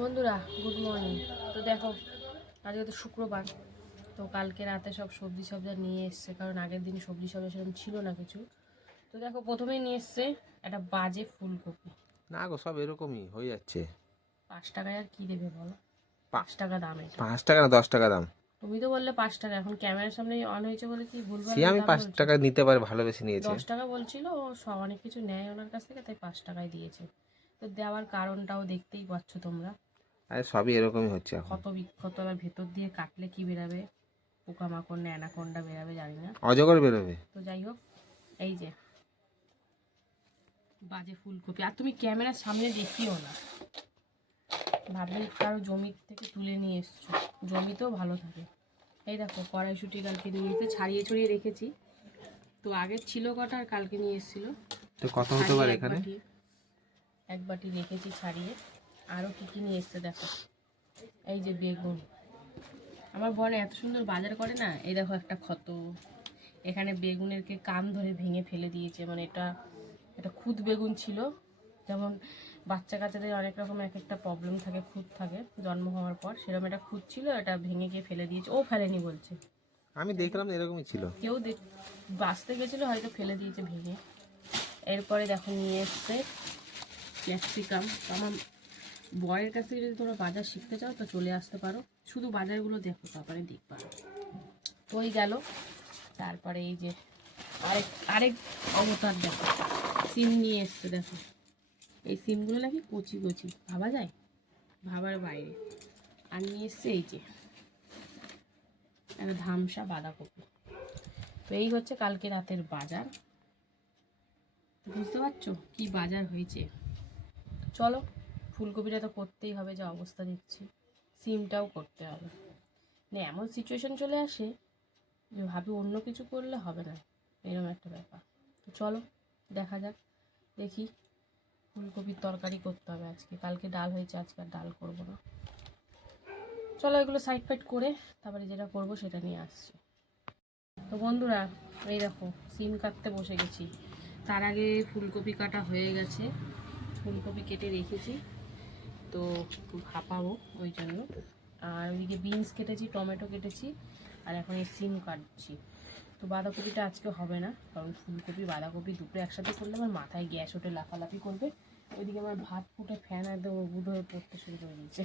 বন্ধুরা good morning তো দেখো আজকে তো শুক্রবার তো কালকে রাতে সব সবজি সবজি নিয়ে এসছে কারণ আগের দিন সবজি সবজি সেরকম ছিল না কিছু। তো দেখো প্রথমেই নিয়ে এসছে একটা বাজে ফুলকপি। না গো সব এরকমই হয়ে যাচ্ছে। পাঁচ টাকায় আর কি দেবে বলো? পাঁচ টাকা দাম পাঁচ টাকা না দশ টাকা দাম? তুমি তো বললে পাঁচ টাকা এখন ক্যামেরার সামনে অন হয়েছে বলে কি ভুলভাল সে আমি পাঁচ টাকা নিতে পারি ভালোবেসে নিয়েছে। দশ টাকা বলছিল ও সব অনেক কিছু নেয় ওনার কাছ থেকে তাই পাঁচ টাকায় দিয়েছে। তো দেওয়ার কারণটাও দেখতেই পাচ্ছ তোমরা। আরে সবই এরকমই হচ্ছে এখন। ক্ষত বিক্ষত আবার ভেতর দিয়ে কাটলে কি বেরাবে? পোকামাকড় না অ্যানাকোন্ডা বেরাবে জানি না। অজগর বেরোবে। তো যাই হোক এই যে বাজে ফুলকপি। আর তুমি ক্যামেরার সামনে দেখিও না। ভাবলে কারও জমি থেকে তুলে নিয়ে এসছো। জমিতেও ভালো থাকে। এই দেখো কড়াইশুটি কালকে নিয়ে এসে ছাড়িয়ে ছড়িয়ে রেখেছি। তো আগের ছিল কটা আর কালকে নিয়ে এসেছিল। তো কত হতে পারে এখানে? এক বাটি রেখেছি ছাড়িয়ে। আরও কী কী নিয়ে এসছে দেখো। এই যে বেগুন। আমার বোন এত সুন্দর বাজার করে না এই দেখো একটা ক্ষত। এখানে বেগুনেরকে কাম ধরে ভেঙে ফেলে দিয়েছে মানে এটা এটা খুদ বেগুন ছিল। যেমন বাচ্চা কাচ্চাদের অনেক রকম এক একটা প্রবলেম থাকে খুদ থাকে জন্ম হওয়ার পর। সেরকম একটা খুদ ছিল এটা ভেঙে গিয়ে ফেলে দিয়েছে। ও ফেলেনি বলছে। আমি দেখলাম এরকমই ছিল। কেউ দেখ বাঁচতে গেছিল হয়তো ফেলে দিয়েছে ভেঙে। এরপরে দেখো নিয়ে এসছে ক্যাপসিকাম। আমার বরের কাছ থেকে যদি তোমরা বাজার শিখতে চাও, তো চলে আসতে পারো। শুধু বাজারগুলো দেখো, তারপরে দেখবা। তো ওই গেল। তারপরে এই যে আরেক আরেক অবতার দেখো। সিম নিয়ে এসছে, দেখো। এই সিমগুলো নাকি কচি কচি। ভাবা যায়? ভাবার বাইরে। আর নিয়ে এসছে এই যে, একটা ধামসা বাঁধাকপি। তো এই হচ্ছে কালকে রাতের বাজার। বুঝতে পারছ কি বাজার হয়েছে? চলো ফুলকপিটা তো করতেই হবে, যা অবস্থা দেখছি। সিমটাও করতে হবে। না এমন সিচুয়েশন চলে আসে যে ভাবি অন্য কিছু করলে হবে না। এরকম একটা ব্যাপার। তো চলো, দেখা যাক। দেখি ফুলকপির তরকারি করতে হবে আজকে। কালকে ডাল হয়েছে, আজকে আর ডাল করব না। চলো এগুলো সাইড ফাইড করে তারপরে যেটা করব সেটা নিয়ে আসছি। তো বন্ধুরা, এই দেখো, সিম কাটতে বসে গেছি। তার আগে ফুলকপি কাটা হয়ে গেছে। ফুলকপি কেটে রেখেছি। তো ভাপাবো ওই জন্য। আর ওইদিকে বিনস কেটেছি, টমেটো কেটেছি, আর এখন এই সিম কাটছি। তো বাঁধাকপিটা আজকে হবে না, কারণ ফুলকপি, বাঁধাকপি দুটো একসাথে করলে আমার মাথায় গ্যাস ওঠে, লাফালাফি করবে। ওইদিকে আমার ভাত ফুটে ফ্যান একদম উবুড হয়ে পড়তে শুরু করে দিয়েছে।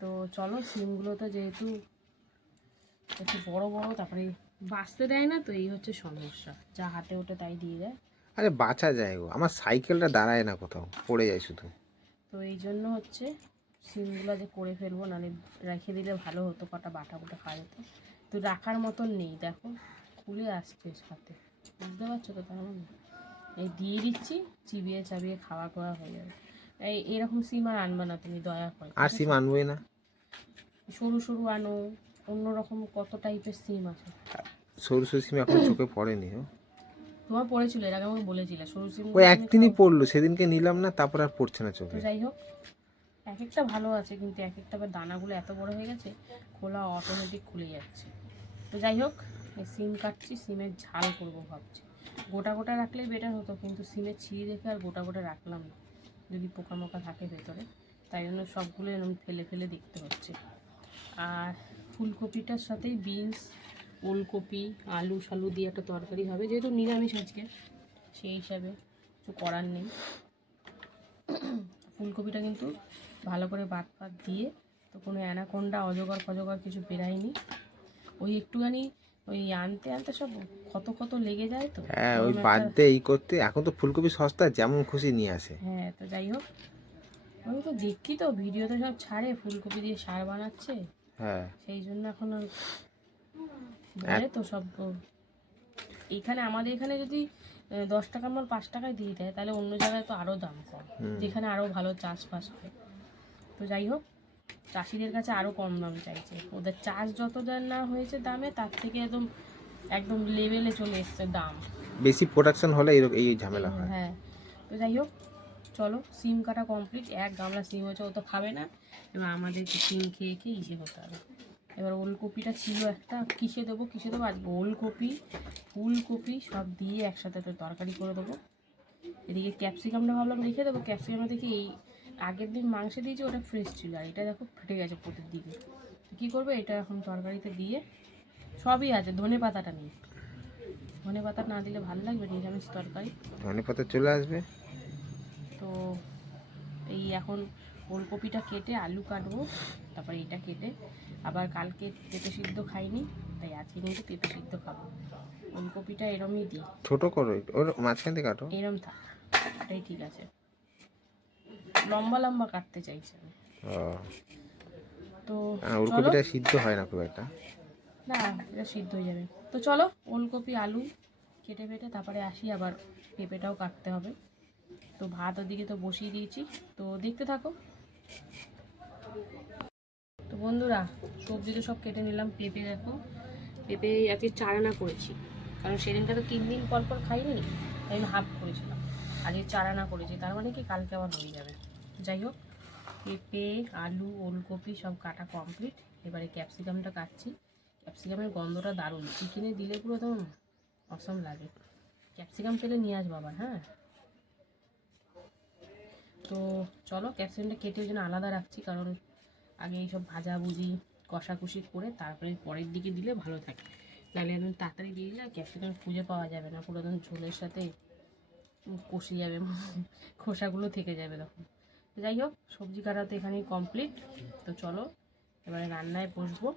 তো চলো সিমগুলো তো যেহেতু একটু বড় বড়, তারপরে বাঁচতে দেয় না, তো এই হচ্ছে সমস্যা। যা হাতে ওঠে তাই দিয়ে দেয়। আরে বাঁচা যায় গো, আমার সাইকেলটা দাঁড়ায় না কোথাও, পড়ে যায় শুধু। তো এই জন্য হচ্ছে সিমগুলো যে করে ফেলব নাহলে রেখে দিলে ভালো হতো কটা বাটা বুটা খাওয়া যেত। তো রাখার মতন নেই দেখো খুলে আসছে সাথে। বুঝতে পারছ তো তার মানে এই দিয়ে দিচ্ছি চিবিয়ে চাবিয়ে খাওয়া করা হয়ে যাবে। এই এরকম সিম আর আনবা না তুমি দয়া করে আর সিম আছে? আনবোই না। সরু সরু আনো অন্যরকম কত টাইপের সিম আছে? সরু সরু সিম এখন চোখে পড়েনি ও। তোমার পড়েছিল এর আগে আমাকে বলেছিলে সরু সিম ওই একদিনই পড়ল সেদিনকে নিলাম না তারপর আর পড়ছে না তো চোখে যাই হোক এক একটা ভালো আছে কিন্তু এক একটা আবার দানাগুলো এত বড় হয়ে গেছে খোলা অটোমেটিক খুলে যাচ্ছে। তো যাই হোক সিম কাটছি সিমের ঝাল করব ভাবছি। গোটা গোটা রাখলেই বেটার হতো কিন্তু সিমের ছিঁড়ি দেখে আর গোটা গোটা রাখলাম না যদি পোকা মোকা থাকে ভেতরে। তাই জন্য সবগুলো এরকম ফেলে ফেলে দেখতে হচ্ছে। আর ফুলকপিটার সাথেই বিনস ওলকপি আলু শালু দিয়ে একটা তরকারি হবে যেহেতু নিরামিষ আজকে সেই হিসাবে কিছু করার নেই। ফুলকপিটা কিন্তু ভালো করে বাদ পাত দিয়ে তো কোনো অ্যানাকোন্ডা অজগর ফজগর কিছু বেরায়নি ওই একটুখানি ওই আনতে আনতে সব কত কত লেগে যায় তো। হ্যাঁ ওই বাদ দিয়ে এই করতে এখন তো ফুলকপি সস্তা যেমন খুশি নিয়ে আসে। হ্যাঁ তো যাই হোক। আমি তো দেখি তো ভিডিওতে সব ছাড়ে ফুলকপি দিয়ে সার বানাচ্ছে। হ্যাঁ। সেই জন্য এখন আর তো সব এইখানে আমাদের এখানে যদি দশ টাকার মাল পাঁচ টাকায় দিয়ে দেয় তাহলে অন্য জায়গায় তো আরও দাম কম যেখানে আরও ভালো চাষবাস হয়। তো যাই হোক চাষিদের কাছে আরও কম দাম চাইছে। ওদের চাষ যত না হয়েছে দামে তার থেকে একদম একদম লেভেলে চলে এসছে দাম। বেশি প্রোডাকশন হলে এই ঝামেলা হয়। হ্যাঁ তো যাই হোক চলো সিম কাটা কমপ্লিট এক গামলা সিম হয়েছে ও তো খাবে না। এবার আমাদেরকে সিম খেয়ে খেয়ে ইসে হতে হবে। এবার ওলকপিটা ছিল একটা কিসে দেবো কিসে দেবো? আজকে ওলকপি ফুলকপি সব দিয়ে একসাথে তো তরকারি করে দেবো। এদিকে ক্যাপসিকামটা ভাবলাম রেখে দেবো। ক্যাপসিকামটা দেখি এই আগের দিন মাংস দিয়েছি ওটা ফ্রেশ ছিল। আর এটা দেখো ফেটে গেছে প্রতির দিকে তো কী করব? এটা এখন তরকারিতে দিয়ে সবই আছে ধনে পাতাটা নেই। ধনে পাতা না দিলে ভালো লাগবে নিরামিষ তরকারি। ধনে পাতা চলে আসবে? তো এই এখন ওলকপিটা কেটে আলু কাটবো তারপরে এটা কেটে আবার কালকে পেঁপে সিদ্ধ খাইনি তাই আজকে কিন্তু পেঁপে সিদ্ধ খাব। ওলকপিটা এরমই দিই। ছোট করো। ওর মাঝখান থেকে কাটো। এরম থাক এটাই ঠিক আছে। লম্বা লম্বা কাটতে চাইছি আমি। তো আর চলো। ওলকপিটা সিদ্ধ হয় না খুব একটা। না এটা সিদ্ধ হয়ে যাবে। তো চলো ওলকপি আলু কেটে বেটে তারপরে আসি আবার পেঁপেটাও কাটতে হবে। তো ভাত ওদিকে তো বসিয়ে দিয়েছি। তো দেখতে থাকো। বন্ধুরা, সবজি তো সব কেটে নিলাম, পেঁপে দেখো। পেঁপে আজকে চারানা করেছি, কারণ সেদিনটা তো তিন দিন পর পর খাইনি, তাই আমি হাফ করেছিলাম। আজকে চারানা করেছি, তার মানে কি কালকে আবার হয়ে যাবে। যাই হোক, পেঁপে, আলু, ওলকপি সব কাটা কমপ্লিট এবারে ক্যাপসিকামটা কাটছি। ক্যাপসিকামের গন্ধটা দারুণ। চিকেনে দিলে পুরো তো অসম লাগে। ক্যাপসিকাম পেলে নিয়ে আস বাবা হ্যাঁ। তো চলো ক্যাপসিকামটা কেটে ওই জন্য আলাদা রাখছি, কারণ আগে এইসব ভাজাভুজি কষাকুষি করে তারপরে পরের দিকে দিলে ভালো থাকে। নাহলে একদম তাড়াতাড়ি দিয়ে দিলে ক্যাপসিকাম খুঁজে পাওয়া যাবে না, পুরো একদম ঝোলের সাথে কষে যাবে, খোসাগুলো থেকে যাবে তখন। যাই হোক, সবজি কাটা তো এখানেই কমপ্লিট তো চলো, এবারে রান্নায় বসবো।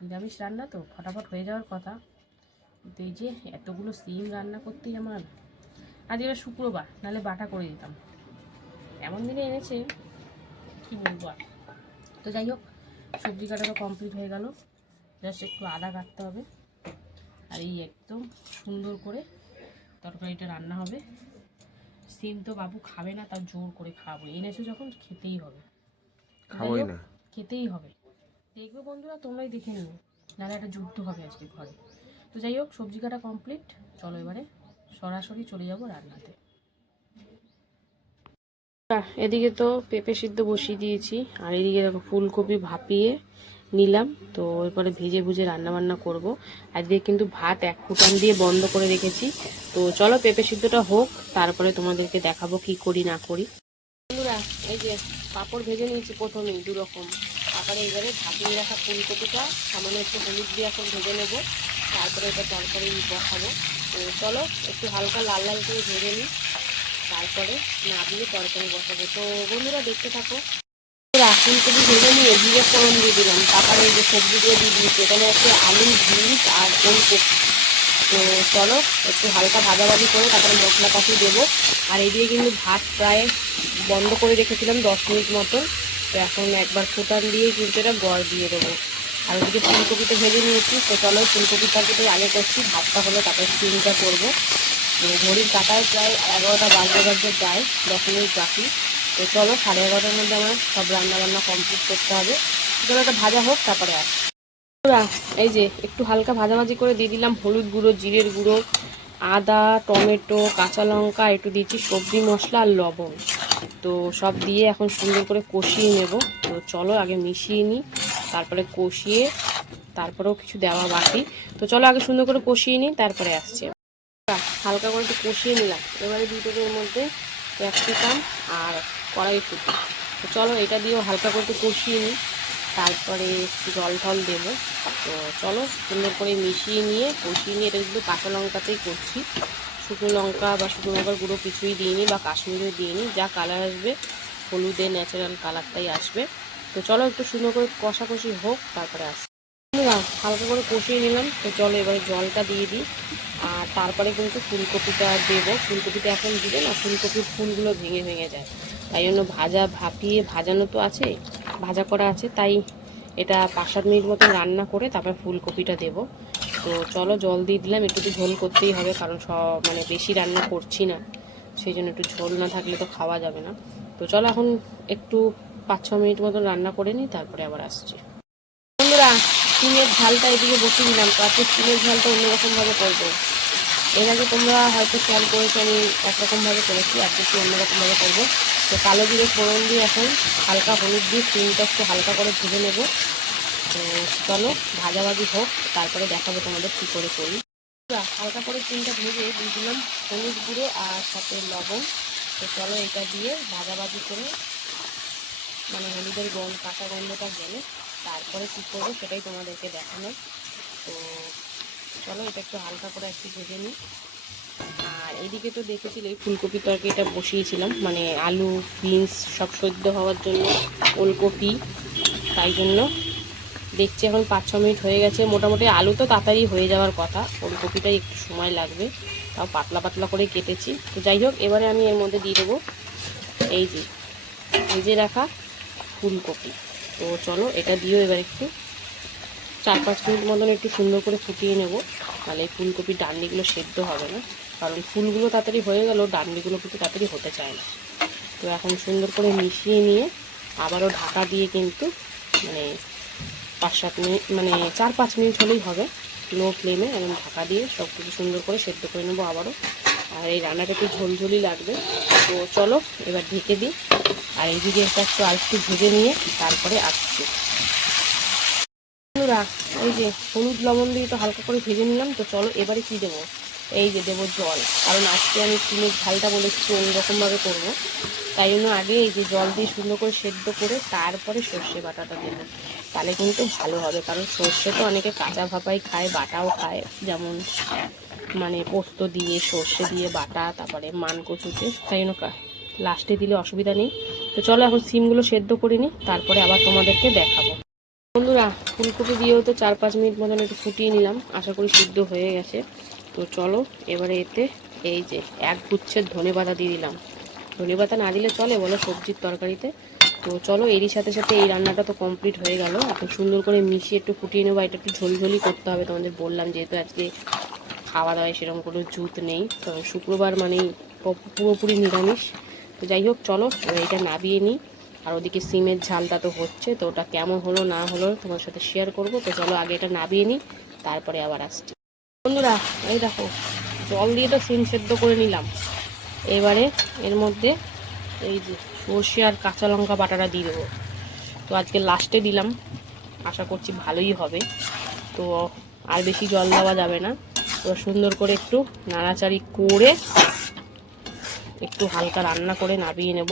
নিরামিষ রান্না তো, ফটাফট হয়ে যাওয়ার কথা। কিন্তু এই যে এতগুলো সিম রান্না করতেই আমার, আজ এবার শুক্রবার, নাহলে বাটা করে দিতাম। এমন দিনে এনেছে, কি বলব আর। তো যাই হোক সবজি কাটা তো কমপ্লিট হয়ে গেল। জাস্ট একটু আদা কাটতে হবে। আর এই একদম সুন্দর করে তরকারিটা রান্না হবে। সিম তো বাবু খাবে না তার জোর করে খাব। এনেছো যখন খেতেই হবে। খাবোই না। খেতেই হবে। দেখবে বন্ধুরা তোমরাই দেখে নিও। নাহলে একটা যুদ্ধ হবে আজকে ঘরে। তো যাই হোক সবজি কাটা কমপ্লিট চলো এবারে সরাসরি চলে যাব রান্নাতে। এদিকে তো পেঁপে সিদ্ধ বসিয়ে দিয়েছি, আর এদিকে দেখো ফুলকপি ভাপিয়ে নিলাম, তো এরপরে ভেজে ভুজে রান্না বান্না করব আজকে কিন্তু ভাত এক ফুটান দিয়ে বন্ধ করে রেখেছি। তো চলো পেঁপে সিদ্ধটা হোক, তারপরে তোমাদেরকে দেখাবো কি করি না করি। বন্ধুরা, এই যে পাঁপড় ভেজে নিয়েছি প্রথমেই দু রকম। তারপরে এবারে ভাপিয়ে রাখা ফুলকপিটা, সামান্য একটু হলুদ দিয়ে এখন ভেজে নেব। তারপরে এটা তরকারি বসাবো। তো চলো, একটু হালকা লাল লাল করে ভেজে নিই। তারপরে না দিয়ে তরকারি বসাবো। তো বন্ধুরা দেখতে থাকো। বন্ধুরা, ফুলকপি ভেজে নিয়ে জিরে ফোড়ন দিয়ে দিলাম। তারপরে এই যে সবজিগুলো দিয়ে দিয়েছি এখানে হচ্ছে আলু বিনস আর ওলকপি। তো চলো একটু হালকা ভাজাভাজি করে তারপরে মশলা পাখি দেবো। আর এদিকে কিন্তু ভাত প্রায় বন্ধ করে রেখেছিলাম দশ মিনিট মতন। তো এখন একবার ফোটান দিয়ে কিন্তু এটা গড় দিয়ে দেবো। আর ওদিকে ফুলকপিটা ভেজে নিয়েছি। তো চলো ফুলকপিটাকে আগে করছি। ভাতটা হলে তারপরে স্টিমটা করব। ঘড়ির কাটায় প্রায় এগারোটা বাজতে বাজতে যায় দশ মিনিট বাকি। তো চলো সাড়ে এগারোটার মধ্যে আমার সব রান্না বান্না কমপ্লিট করতে হবে। চলো একটা ভাজা হোক, তারপরে আস। এই যে একটু হালকা ভাজাভাজি করে দিয়ে দিলাম হলুদ গুঁড়ো, জিরের গুঁড়ো, আদা, টমেটো, কাঁচা লঙ্কা, একটু দিচ্ছি সবজি, মশলা আর লবণ। তো সব দিয়ে এখন সুন্দর করে কষিয়ে নেব। তো চলো আগে মিশিয়ে নিই, তারপরে কষিয়ে, তারপরেও কিছু দেওয়া বাকি। তো চলো আগে সুন্দর করে কষিয়ে নিই, তারপরে আসছে হালকা করে একটু কষিয়ে নিলাম। এবারে দুটোর মধ্যে ক্যাপসিকাম আর কড়াইশুটি তো চলো, এটা দিয়েও হালকা করে একটু কষিয়ে নিই। তারপরে জল টল দেবো। তো চলো, সুন্দর করে মিশিয়ে নিয়ে, কষিয়ে নিয়ে, এটা কিন্তু কাঁচা লঙ্কাতেই করছি। শুকনো লঙ্কা বা শুকনো লঙ্কার গুঁড়ো কিছুই দিইনি বা কাশ্মীরিও দিইনি। যা কালার আসবে হলুদের ন্যাচারাল কালারটাই আসবে। তো চলো, একটু সুন্দর করে কষাকষি হোক, তারপরে আসবে হালকা করে কষিয়ে নিলাম। তো চলো এবারে জলটা দিয়ে দিই। আর তারপরে কিন্তু ফুলকপিটা দেবো। ফুলকপিটা এখন দিলে না, ফুলকপির ফুলগুলো ভেঙে ভেঙে যায়। তাই জন্য ভাজা, ভাপিয়ে ভাজানো তো আছে, ভাজা করা আছে। তাই এটা পাঁচ সাত মিনিট মতো রান্না করে তারপরে ফুলকপিটা দেবো। তো চলো জল দিয়ে দিলাম। একটু তো ঝোল করতেই হবে, কারণ সব মানে বেশি রান্না করছি না। সেই জন্য একটু ঝোল না থাকলে তো খাওয়া যাবে না। তো চলো এখন একটু পাঁচ ছ মিনিট মতো রান্না করে নিই, তারপরে আবার আসছি। সিমের ঝালটা এদিকে বসিয়ে দিলাম, তো আজকে সিমের ঝালটা অন্যরকমভাবে করব। এর আগে তোমরা হয়তো খেয়াল করেছ, আমি একরকমভাবে করেছি, আজকে একটু অন্যরকমভাবে করব। তো কালো জিরে ফোড়ন দিয়ে এখন হালকা হলুদ দিয়ে সিমটা একটু হালকা করে ভেজে নেব। তো চলো, ভাজাভাজি হোক, তারপরে দেখাবো তোমাদের কী করে করি। হালকা করে সিমটা ভেজে দিয়ে দিলাম হলুদ গুঁড়ো আর সাথে লবণ। তো চলো এটা দিয়ে ভাজাভাজি করে মানে হলুদের গন্ধ, কাঁচা গন্ধটা গেলে তারপরে কী করব সেটাই তোমাদেরকে দেখানো। তো চলো এটা একটু হালকা করে একটু ভেজে নিই। আর এদিকে তো দেখেছিলে ফুলকপি তরকারিটা বসিয়েছিলাম মানে আলু, বিনস সব সদ্য হওয়ার জন্য, ওলকপি, তাই জন্য। দেখছি এখন পাঁচ ছ মিনিট হয়ে গেছে, মোটামুটি আলু তো তাড়াতাড়ি হয়ে যাওয়ার কথা, ওলকপিটাই একটু সময় লাগবে, তাও পাতলা পাতলা করে কেটেছি। তো যাই হোক, এবারে আমি এর মধ্যে দিয়ে দেবো, এই যে ভেজে রাখা ফুলকপি। তো চলো, এটা দিয়েও এবার একটু চার পাঁচ মিনিট মতন একটু সুন্দর করে ফুটিয়ে নেব। তাহলে এই ফুলকপির ডান্ডিগুলো সেদ্ধ হবে না, কারণ ফুলগুলো তাড়াতাড়ি হয়ে গেলেও ডান্ডিগুলো কিন্তু তাড়াতাড়ি হতে চায় না। তো এখন সুন্দর করে মিশিয়ে নিয়ে আবারও ঢাকা দিয়ে কিন্তু মানে পাঁচ সাত মিনিট মানে চার পাঁচ মিনিট হলেই হবে। লো ফ্লেমে এবং ঢাকা দিয়ে সব কিছু সুন্দর করে সেদ্ধ করে নেব আবারও। আর এই রান্নাটা একটু ঝোলঝোলি লাগবে। তো চলো, এবার ঢেকে দিই। আর এইদিকে এটা একটু আর একটু ভেজে নিয়ে তারপরে আসছি। বন্ধুরা, এই যে হলুদ লবণ দিয়ে তো হালকা করে ভেজে নিলাম, তো চলো এবারে কি দেবো? এই যে দেবো জল। কারণ আজকে আমি চিনের ঝালটা বলেছি অন্যরকমভাবে করব। তাই জন্য আগে এই যে জল দিয়ে সুন্দর করে সেদ্ধ করে তারপরে সর্ষে বাটাটা দেবো। তাহলে কিন্তু ভালো হবে, কারণ সর্ষে তো অনেকে কাঁচা ভাপাই খায়, বাটাও খায়, যেমন মানে পোস্ত দিয়ে, সর্ষে দিয়ে, বাটা, তারপরে মান কচুতে, তাই জন্য লাস্টে দিলে অসুবিধা নেই। তো চলো এখন সিমগুলো সেদ্ধ করে নিই তারপরে আবার তোমাদেরকে দেখাবো। বন্ধুরা, ফুলকপি দিয়েও তো চার পাঁচ মিনিট মতন একটু ফুটিয়ে নিলাম, আশা করি সিদ্ধ হয়ে গেছে। তো চলো, এবারে এতে এই যে এক গুচ্ছের ধনে পাতা দিয়ে দিলাম। ধনে পাতা না দিলে চলে, বলো সবজির তরকারিতে। তো চলো, এরই সাথে সাথে এই রান্নাটা তো কমপ্লিট হয়ে গেল। এখন সুন্দর করে মিশিয়ে একটু ফুটিয়ে নেব এটা একটু ঝোলঝোলি করতে হবে। তোমাদের বললাম যেহেতু আজকে খাওয়া দাওয়ায় সেরকম কোনো জুত নেই। তো শুক্রবার মানেই প- পুরোপুরি নিরামিষ। তো যাই হোক, চলো এটা নাবিয়ে নিই। আর ওদিকে সিমের ঝালটা তো হচ্ছে, তো ওটা কেমন হলো, না হলো তোমার সাথে শেয়ার করব। তো চলো, আগে এটা নাবিয়ে নিই, তারপরে আবার আসছি। বন্ধুরা, এই দেখো, জল দিয়ে তো সিম সেদ্ধ করে নিলাম। এবারে এর মধ্যে এই যে সর্ষে আর কাঁচা লঙ্কা বাটাটা দিয়ে দেবো। তো আজকে লাস্টে দিলাম। আশা করছি ভালোই হবে। তো আর বেশি জল দেওয়া যাবে না। তো সুন্দর করে একটু নাড়াচাড়ি করে একটু হালকা রান্না করে নাবিয়ে নেব।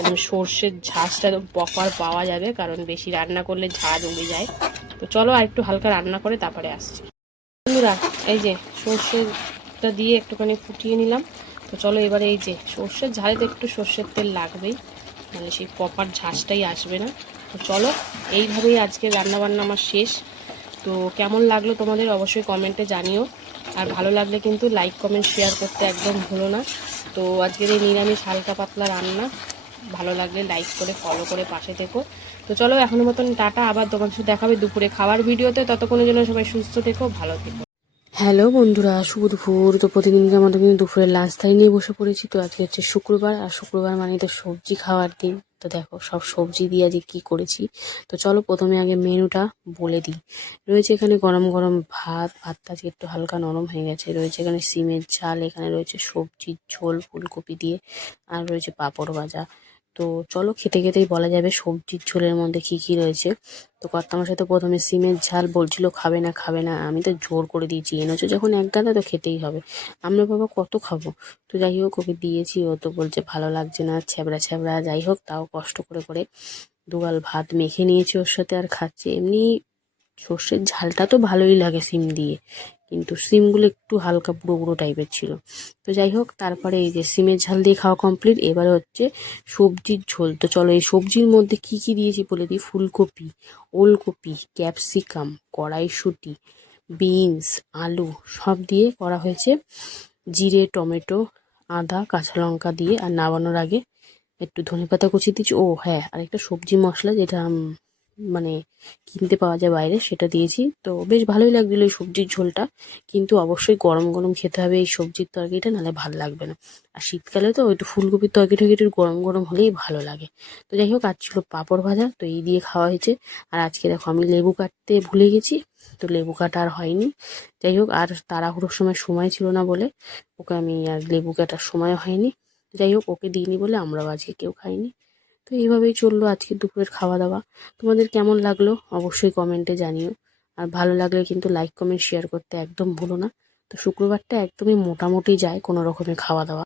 এবং সর্ষের ঝাঁজটা প্রপার পাওয়া যাবে, কারণ বেশি রান্না করলে ঝাঁজ উড়ে যায়। তো চলো আর একটু হালকা রান্না করে তারপরে আসছি। বন্ধুরা, এই যে সর্ষেটা দিয়ে একটুখানি ফুটিয়ে নিলাম। তো চলো এবারে এই যে সর্ষের ঝালে তো একটু সর্ষের তেল লাগবেই মানে সেই পপার ঝাঁজটাই আসবে না। তো চলো, এইভাবেই আজকে রান্নাবান্না আমার শেষ। তো কেমন লাগল তোমাদের অবশ্যই কমেন্টে জানিও। আর ভালো লাগলে কিন্তু লাইক কমেন্ট শেয়ার করতে একদম ভুলো না। তো আজকের এই নিরামিষ হালকা পাতলা রান্না, ভালো লাগলে লাইক করে ফলো করে পাশে থেকো। তো চলো এখনও মতন টাটা, আবার তোমার সাথে দেখাবে দুপুরে খাওয়ার ভিডিওতে ততক্ষণের জন্য সবাই সুস্থ থেকো, ভালো থেকো। হ্যালো বন্ধুরা, শুভ দুপুর। তো প্রতিদিনকার মতো কিন্তু দুপুরের লাঞ্চ থালি নিয়ে বসে পড়েছি। তো আজকে হচ্ছে শুক্রবার, আর শুক্রবার মানে তো সবজি খাওয়ার দিন। তো দেখো, সব সবজি দিয়ে আজকে কী করেছি? তো চলো প্রথমে আগে মেনুটা বলে দিই। রয়েছে এখানে গরম গরম ভাত। ভাতটা আজকে একটু হালকা নরম হয়ে গেছে। রয়েছে এখানে সিমের ঝাল এখানে রয়েছে সবজির ঝোল, ফুলকপি দিয়ে। আর রয়েছে পাঁপড় ভাজা। তো চলো খেতে খেতেই বলা যাবে সবজির ঝোলের মধ্যে কি কি রয়েছে। তো কর্তামশাই সাথে প্রথমে সিমের ঝাল বলছিল, খাবে না খাবে না। আমি তো জোর করে দিয়েছি, এনেছো যখন এক গাদা তো খেতেই হবে। আমরা বাবা কত খাব? তো যাই হোক, ওকে দিয়েছি, ও তো বলছে ভালো লাগছে না, ছ্যাবড়া ছ্যাবড়া, যাই হোক, তাও কষ্ট করে করে দুগাল ভাত মেখে নিয়েছি ওর সাথে আর খাচ্ছে। এমনি সর্ষের ঝালটা তো ভালোই লাগে সিম দিয়ে। কিন্তু সিমগুলো একটু হালকা পুরো পুরো টাইপের ছিল। তো যাই হোক, তারপরে এই যে সিমের ঝাল দিয়ে খাওয়া কমপ্লিট এবারে হচ্ছে সবজির ঝোল। তো চলো এই সবজির মধ্যে কি কি দিয়েছি বলে দিই? ফুলকপি, ওলকপি, ক্যাপসিকাম, কড়াইশুঁটি, বিনস, আলু, সব দিয়ে করা হয়েছে। জিরে, টমেটো, আদা, কাঁচা লঙ্কা দিয়ে আর নামানোর আগে একটু ধনেপাতা কুচি দিচ্ছি ও হ্যাঁ আর একটা সবজি মশলা যেটা মানে কিনতে পাওয়া যায় বাইরে, সেটা দিয়েছি। তো বেশ ভালোই লাগছিল এই সবজির ঝোলটা। কিন্তু অবশ্যই গরম গরম খেতে হবে এই সবজির তরকারিটা, নাহলে ভালো লাগবে না। আর শীতকালে তো একটু ফুলকপির তরকারি টরকারি গরম গরম হলেই ভালো লাগে। তো যাই হোক, আজ ছিল পাঁপড় ভাজা, তো এই দিয়ে খাওয়া হয়েছে। আর আজকে দেখো আমি লেবু কাটতে ভুলে গেছি, তো লেবু কাটা আর হয়নি। যাই হোক, আর তাড়াহুড়োর সময় সময় ছিল না বলে ওকে আমি আর লেবু কাটার সময় হয়নি। যাই হোক, ওকে দিইনি বলে আমরাও আজকে কেউ খাইনি। তো এইভাবেই চলল আজকে দুপুরের খাওয়া দাওয়া তোমাদের কেমন লাগল অবশ্যই কমেন্টে জানিও। আর ভালো লাগলে কিন্তু লাইক কমেন্ট শেয়ার করতে একদম ভুলো না। তো শুক্রবারটা একদমই মোটামুটি যায় কোনো রকমের খাওয়া দাওয়া